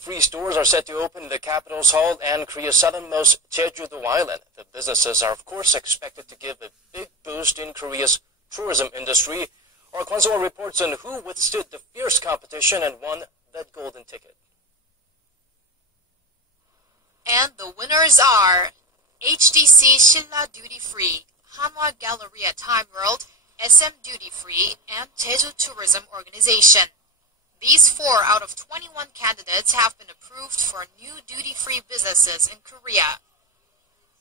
duty-free stores are set to open in the capital's Seoul and Korea's southernmost Jeju-do Island. The businesses are, of course, expected to give a big boost in Korea's tourism industry. Our Kwon reports on who withstood the fierce competition and won that golden ticket. And the winners are HDC Silla Duty Free, Hanwha Galleria Time World, SM Duty Free, and Jeju Tourism Organization. These 4 out of 21 candidates have been approved for new duty-free businesses in Korea.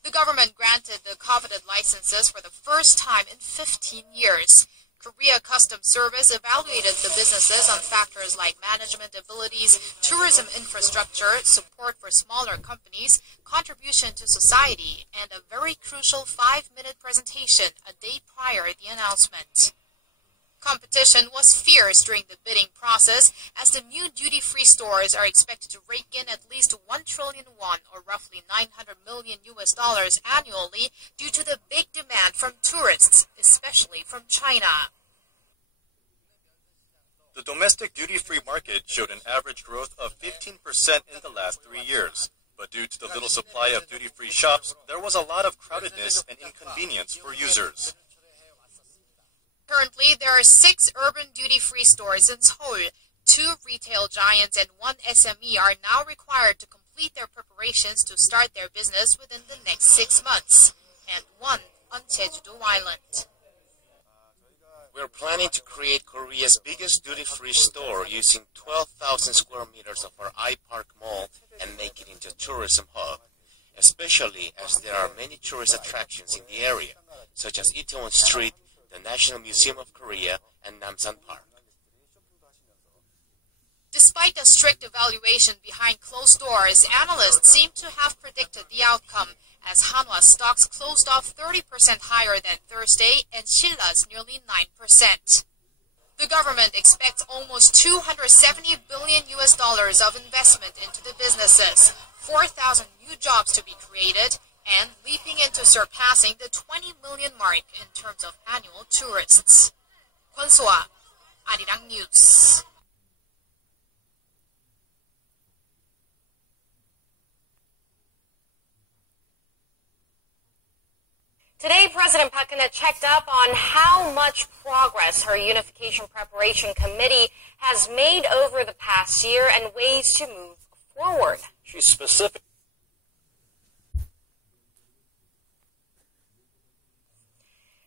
The government granted the coveted licenses for the first time in 15 years. Korea Customs Service evaluated the businesses on factors like management abilities, tourism infrastructure, support for smaller companies, contribution to society, and a very crucial 5-minute presentation a day prior to the announcement. Competition was fierce during the bidding process, as the new duty-free stores are expected to rake in at least 1 trillion won, or roughly $900 million annually, due to the big demand from tourists, especially from China. The domestic duty-free market showed an average growth of 15% in the last 3 years. But due to the little supply of duty-free shops, there was a lot of crowdedness and inconvenience for users. Currently, there are 6 urban duty-free stores in Seoul. 2 retail giants and 1 SME are now required to complete their preparations to start their business within the next 6 months, and 1 on Jeju-do Island. We're planning to create Korea's biggest duty-free store using 12,000 square meters of our iPark Mall and make it into a tourism hub, especially as there are many tourist attractions in the area, such as Itaewon Street, the National Museum of Korea, and Namsan Park. Despite a strict evaluation behind closed doors, analysts seem to have predicted the outcome, as Hanwha stocks closed off 30% higher than Thursday and Shilla's nearly 9%. The government expects almost $270 billion of investment into the businesses, 4,000 new jobs to be created, and leaping into surpassing the 20 million mark in terms of annual tourists. Kwon, Arirang News. Today, President Park Geun-hye checked up on how much progress her Unification Preparation Committee has made over the past year and ways to move forward.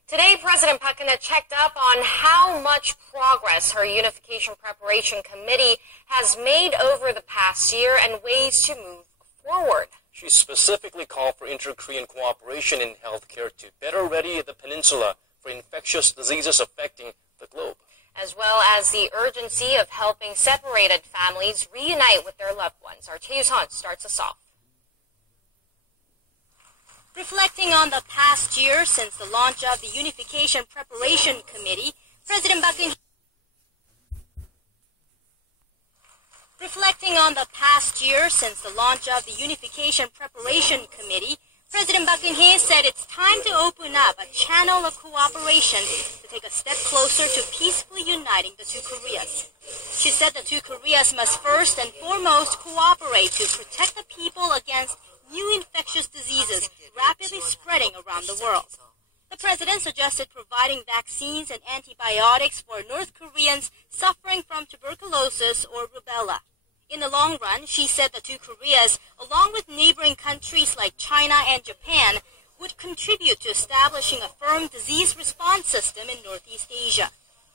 Today, President Park Geun-hye checked up on how much progress her Unification Preparation Committee has made over the past year and ways to move forward. She specifically called for inter-Korean cooperation in healthcare to better ready the peninsula for infectious diseases affecting the globe, as well as the urgency of helping separated families reunite with their loved ones. Our Tae Yu-sun starts us off. Reflecting on the past year since the launch of the Unification Preparation Committee, President Park Geun-hye Reflecting on the past year since the launch of the Unification Preparation Committee, President Park Geun-hye said it's time to open up a channel of cooperation to take a step closer to peacefully uniting the 2 Koreas. She said the 2 Koreas must first and foremost cooperate to protect the people against new infectious diseases rapidly spreading around the world. The president suggested providing vaccines and antibiotics for North Koreans suffering from tuberculosis or rubella. In the long run, she said the 2 Koreas, along with neighboring countries like China and Japan, would contribute to establishing a firm disease response system in Northeast Asia.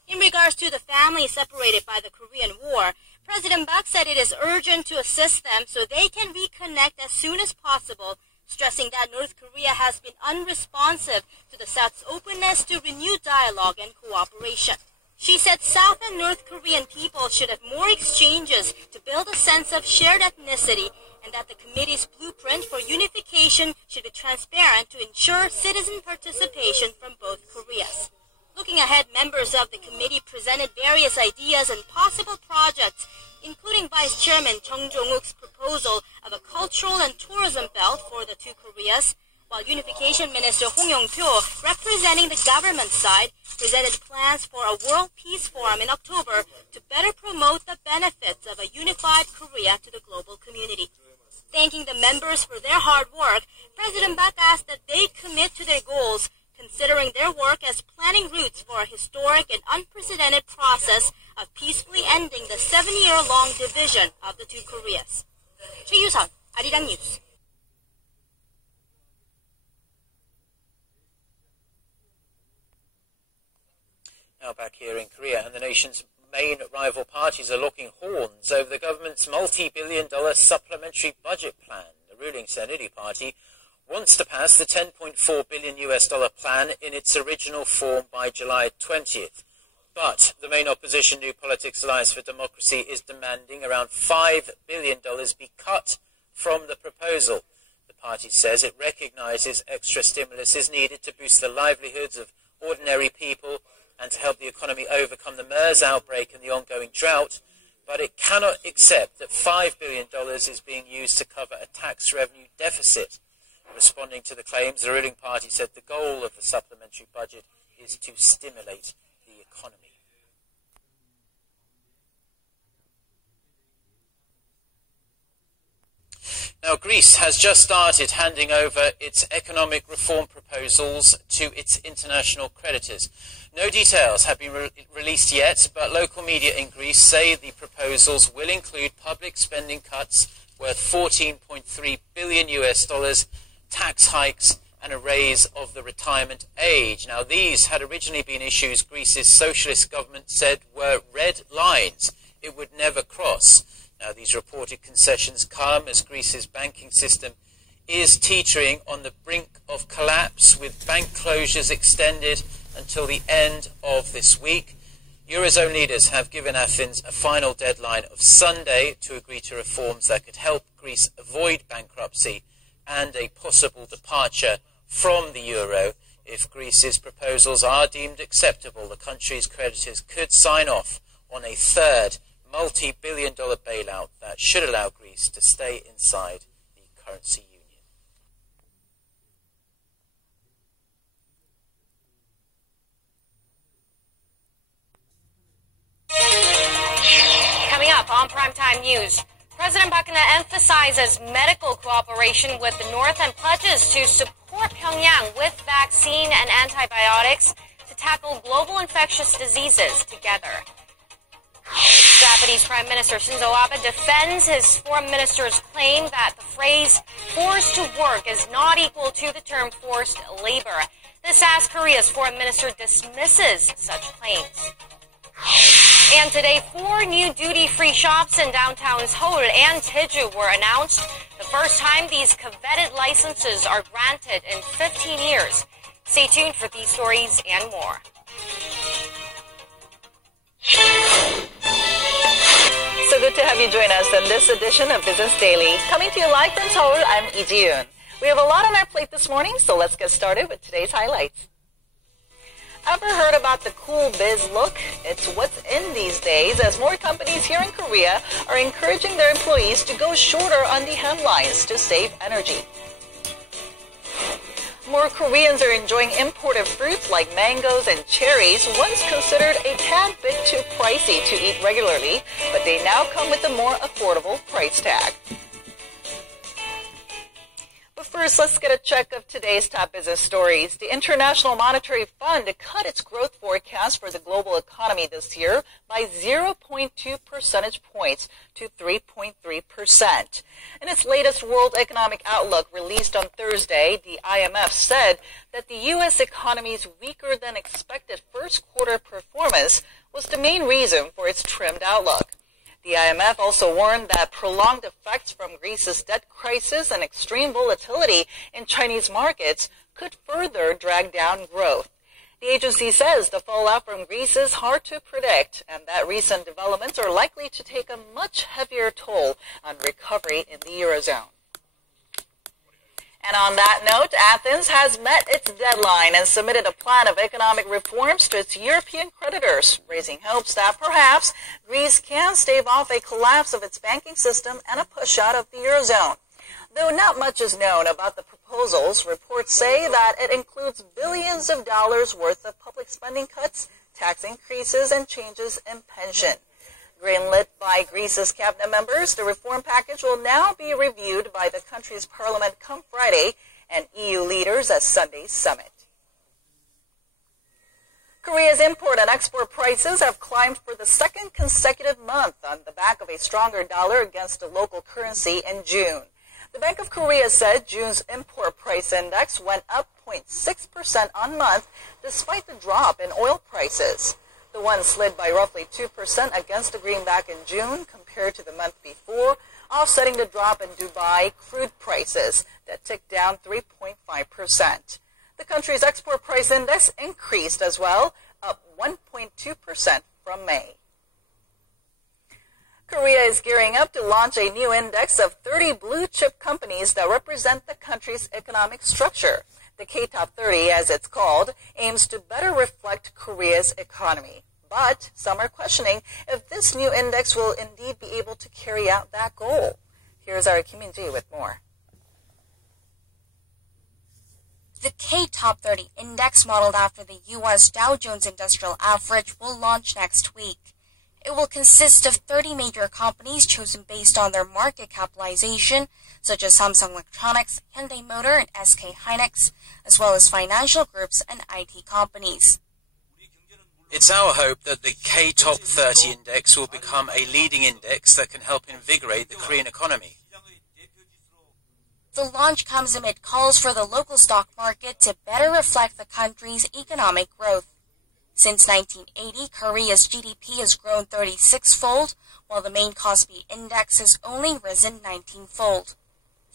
In regards to the families separated by the Korean War, President Park said it is urgent to assist them so they can reconnect as soon as possible, stressing that North Korea has been unresponsive to the South's openness to renewed dialogue and cooperation. She said South and North Korean people should have more exchanges to build a sense of shared ethnicity, and that the committee's blueprint for unification should be transparent to ensure citizen participation from both Koreas. Looking ahead, members of the committee presented various ideas and possible projects, including Vice Chairman Chung Jong-uk's proposal of a cultural and tourism belt for the 2 Koreas, while Unification Minister Hong Yong-pyo, representing the government side, presented plans for a World Peace Forum in October to better promote the benefits of a unified Korea to the global community. Thanking the members for their hard work, President Park asked that they commit to their goals, considering their work as planning routes for a historic and unprecedented process of peacefully ending the 7-year-long division of the two Koreas. 최유선, 아리랑 뉴스. Now back here in Korea, and the nation's main rival parties are locking horns over the government's multi-billion-dollar supplementary budget plan. The ruling Saenuri party wants to pass the $10.4 billion plan in its original form by July 20th. But the main opposition New Politics Alliance for Democracy is demanding around $5 billion be cut from the proposal. The party says it recognizes extra stimulus is needed to boost the livelihoods of ordinary people and to help the economy overcome the MERS outbreak and the ongoing drought, but it cannot accept that $5 billion is being used to cover a tax revenue deficit. Responding to the claims, the ruling party said the goal of the supplementary budget is to stimulate the economy. Now, Greece has just started handing over its economic reform proposals to its international creditors. No details have been released yet, but local media in Greece say the proposals will include public spending cuts worth $14.3 billion, tax hikes, and a raise of the retirement age. Now, these had originally been issues Greece's socialist government said were red lines it would never cross. Now, these reported concessions come as Greece's banking system is teetering on the brink of collapse, with bank closures extended until the end of this week. Eurozone leaders have given Athens a final deadline of Sunday to agree to reforms that could help Greece avoid bankruptcy and a possible departure from the euro. If Greece's proposals are deemed acceptable, the country's creditors could sign off on a third multi-billion-dollar bailout that should allow Greece to stay inside the currency union. Coming up on Primetime News, President Park emphasizes medical cooperation with the North and pledges to support Pyongyang with vaccine and antibiotics to tackle global infectious diseases together. Japanese Prime Minister Shinzo Abe defends his foreign minister's claim that the phrase forced to work is not equal to the term forced labor. This as Korea's foreign minister dismisses such claims. And today, 4 new duty-free shops in downtown Seoul and Jeju were announced. The first time these coveted licenses are granted in 15 years. Stay tuned for these stories and more. So good to have you join us in this edition of Business Daily. Coming to you live from Seoul, I'm Lee Ji-yoon. We have a lot on our plate this morning, so let's get started with today's highlights. Ever heard about the cool biz look? It's what's in these days, as more companies here in Korea are encouraging their employees to go shorter on the hemlines to save energy. More Koreans are enjoying imported fruits like mangoes and cherries, once considered a tad bit too pricey to eat regularly, but they now come with a more affordable price tag. But first, let's get a check of today's top business stories. The International Monetary Fund cut its growth forecast for the global economy this year by 0.2 percentage points to 3.3%. In its latest World Economic Outlook released on Thursday, the IMF said that the U.S. economy's weaker than expected first quarter performance was the main reason for its trimmed outlook. The IMF also warned that prolonged effects from Greece's debt crisis and extreme volatility in Chinese markets could further drag down growth. The agency says the fallout from Greece is hard to predict and that recent developments are likely to take a much heavier toll on recovery in the Eurozone. And on that note, Athens has met its deadline and submitted a plan of economic reforms to its European creditors, raising hopes that perhaps Greece can stave off a collapse of its banking system and a push out of the Eurozone. Though not much is known about the proposal proposals, reports say that it includes billions of dollars worth of public spending cuts, tax increases, and changes in pension. Greenlit by Greece's cabinet members, the reform package will now be reviewed by the country's parliament come Friday and EU leaders at Sunday's summit. Korea's import and export prices have climbed for the second consecutive month on the back of a stronger dollar against the local currency in June. The Bank of Korea said June's import price index went up 0.6% on month despite the drop in oil prices. The won slid by roughly 2% against the greenback in June compared to the month before, offsetting the drop in Dubai crude prices that ticked down 3.5%. The country's export price index increased as well, up 1.2% from May. Korea is gearing up to launch a new index of 30 blue-chip companies that represent the country's economic structure. The K-Top 30, as it's called, aims to better reflect Korea's economy. But some are questioning if this new index will indeed be able to carry out that goal. Here's our Kim In-ji with more. The K-Top 30 index, modeled after the U.S. Dow Jones Industrial Average, will launch next week. It will consist of 30 major companies chosen based on their market capitalization, such as Samsung Electronics, Hyundai Motor, and SK Hynix, as well as financial groups and IT companies. It's our hope that the K-Top 30 index will become a leading index that can help invigorate the Korean economy. The launch comes amid calls for the local stock market to better reflect the country's economic growth. Since 1980, Korea's GDP has grown 36-fold, while the main Kospi index has only risen 19-fold.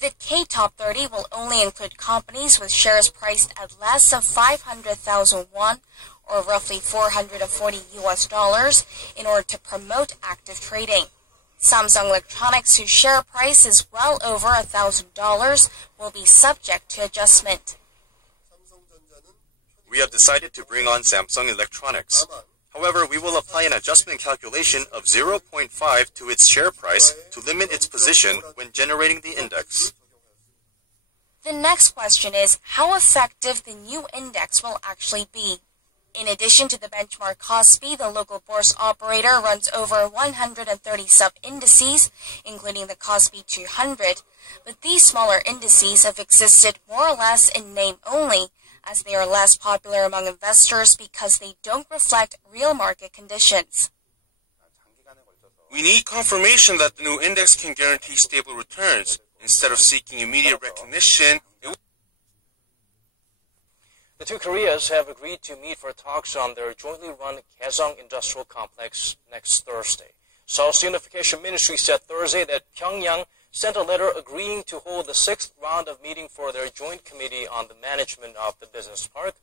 The K-Top 30 will only include companies with shares priced at less of 500,000 won, or roughly $440 in order to promote active trading. Samsung Electronics, whose share price is well over $1,000, will be subject to adjustment. We have decided to bring on Samsung Electronics. However, we will apply an adjustment calculation of 0.5 to its share price to limit its position when generating the index. The next question is how effective the new index will actually be. In addition to the benchmark Kospi, the local bourse operator runs over 130 sub-indices, including the Kospi 200, but these smaller indices have existed more or less in name only, as they are less popular among investors because they don't reflect real market conditions. We need confirmation that the new index can guarantee stable returns. Instead of seeking immediate recognition, The two Koreas have agreed to meet for talks on their jointly run Kaesong Industrial Complex next Thursday. Seoul's Unification Ministry said Thursday that Pyongyang sent a letter agreeing to hold the sixth round of meeting for their joint committee on the management of the business park.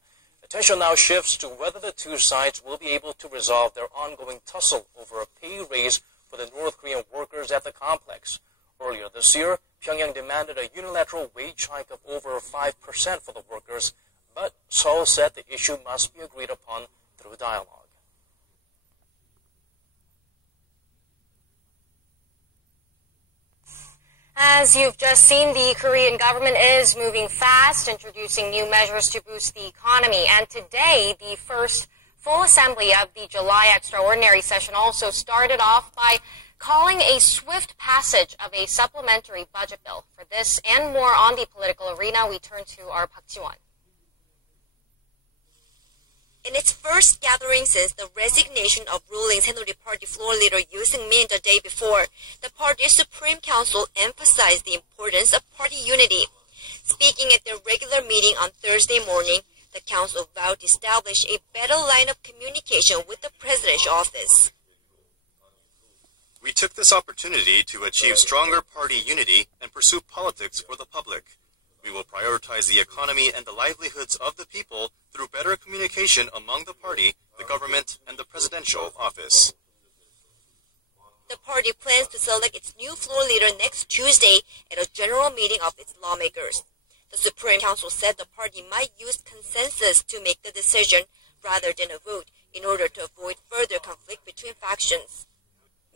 Attention now shifts to whether the two sides will be able to resolve their ongoing tussle over a pay raise for the North Korean workers at the complex. Earlier this year, Pyongyang demanded a unilateral wage hike of over 5% for the workers, but Seoul said the issue must be agreed upon through dialogue. As you've just seen, the Korean government is moving fast, introducing new measures to boost the economy. And today, the first full assembly of the July extraordinary session also started off by calling a swift passage of a supplementary budget bill. For this and more on the political arena, we turn to our Park Ji-won. In its first gathering since the resignation of ruling Saenuri Party floor leader Yoo Seung-min the day before, the party's Supreme Council emphasized the importance of party unity. Speaking at their regular meeting on Thursday morning, the council vowed to establish a better line of communication with the presidential office. We took this opportunity to achieve stronger party unity and pursue politics for the public. We will prioritize the economy and the livelihoods of the people through better communication among the party, the government, and the presidential office. The party plans to select its new floor leader next Tuesday at a general meeting of its lawmakers. The Supreme Council said the party might use consensus to make the decision rather than a vote in order to avoid further conflict between factions.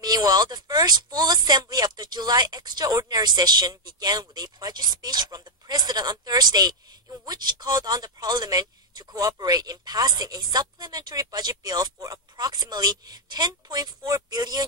Meanwhile, the first full assembly of the July extraordinary session began with a budget speech from the president on Thursday, in which he called on the parliament to cooperate in passing a supplementary budget bill for approximately $10.4 billion.